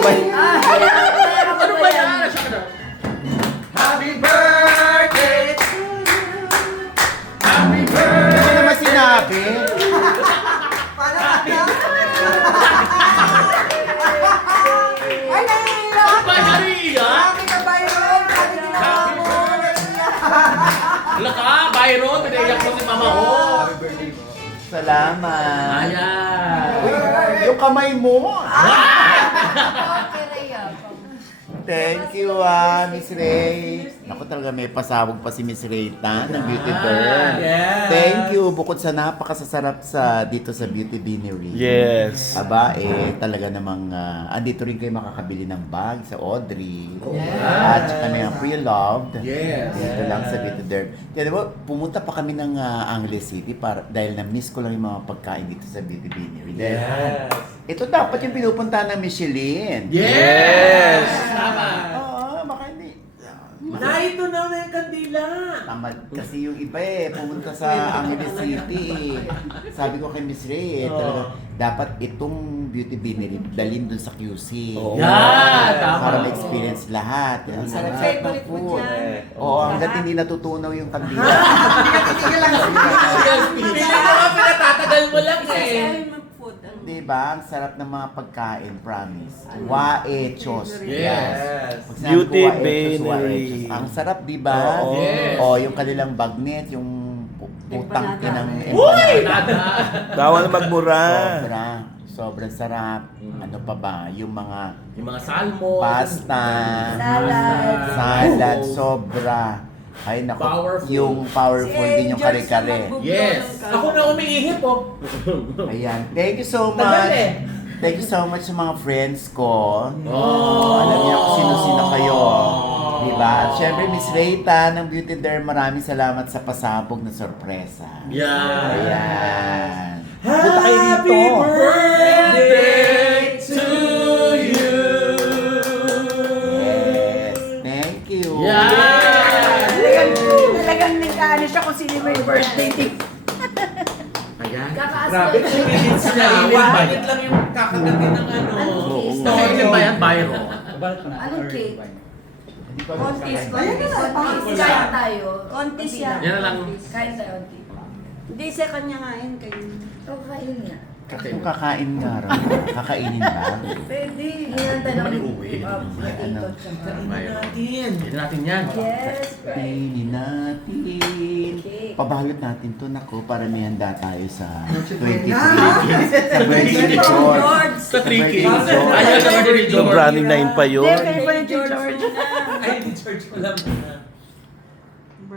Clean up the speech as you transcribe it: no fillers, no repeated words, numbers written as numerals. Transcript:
ba? Ano ba yan? Happy birthday to you. Happy birthday. Ano naman sinabi? Ay, naiiyak! Ba, nariiyak? Happy ka, Byron! Happy ginawa mo! Wala ka, Byron. Pinaiyak mo si Mama O. Salamat. Ayan. Yung kamay mo. Okay, Rhea. Thank you, Miss Ray. Ako talaga may pasabog pa si Miss Ray Tan ng Beauty Derm. Yes. Thank you. Bukod sa napakasasarap dito sa Beauty Beanery. Yes. Aba, talaga namang andito rin kayo makakabili ng bag sa Audrey. At saka na yung Pre-Loved. Yes. Dito lang sa Beauty Derm. Kaya diba, pumunta pa kami ng Angeles City dahil na-miss ko lang yung mga pagkain dito sa Beauty Beanery. Dahil, ito dapat yung pinupunta ng Michelin. Yes. Tama. Oo, baka hindi. Ito na yung kandila. Tamad kasi yung iba pumunta sa Angeles City. Sabi ko kay Miss Ray, talaga, dapat itong Beauty Beanery dalhin dun sa QC. Yan, tama. Para ma-experience lahat. Ang sarap ng Favorite mo food. dyan. Oo, hanggat hindi natutunaw yung kandila. Yes, pili ka nga, pinatatagal mo lang eh. Diba? Ang sarap ng mga pagkain, promise. Waechos. Yes. Pag sinabi ko Beauty waechos, Beanery. waechos. Ang sarap, diba? Oo. Yes. O, yung kanilang bagnet, yung putang ng Uy! empanada. Bawal magmura. Sobrang sarap. Ano pa ba? Yung mga Yung mga salmon. pasta, Salad. salad, sobra. Ay, naku, Powerful. yung powerful din yung kare-kare. Yes. Ako na umiihip oh. Ayan. Thank you so Tagal much. eh. Thank you so much sa mga friends ko. Oh. Alam niyo kung sino-sino kayo. Diba? At syempre, Miss Rayta ng Beauty Derm, maraming salamat sa pasabog na sorpresa. Yan. Ayan. Happy birthday to you. Yes. Thank you. Yan. Talagang nagkaano siya kung sino may birthday date. Ayan. Kakaas Grabe, ko. 2 minutes na. 1 minute lang yung kakagatin ng ano. Okay, ba yan, Byro? Anong cake? Contis. Contis. Kain tayo. Contis yan. Yan na lang. Kain tayo. Auntie. Hindi, sa kanya nga yun. Oh, kain nga. Kung kakain nga raw. Kakainin ba? Pwede. Hinanta Hindi ng naman iuwi. potato tsaka. Natin. Hindi natin yan. Yes, right. Kainin natin. Cake. Pabahalot natin to, nako, para may handa tayo sa 23. Sa birthday ni George. Sa 3 kids. George. Ayaw naman ni George. Running 9 pa yun. Hindi, kayo pa ni George na. Ay, ni George ko lang.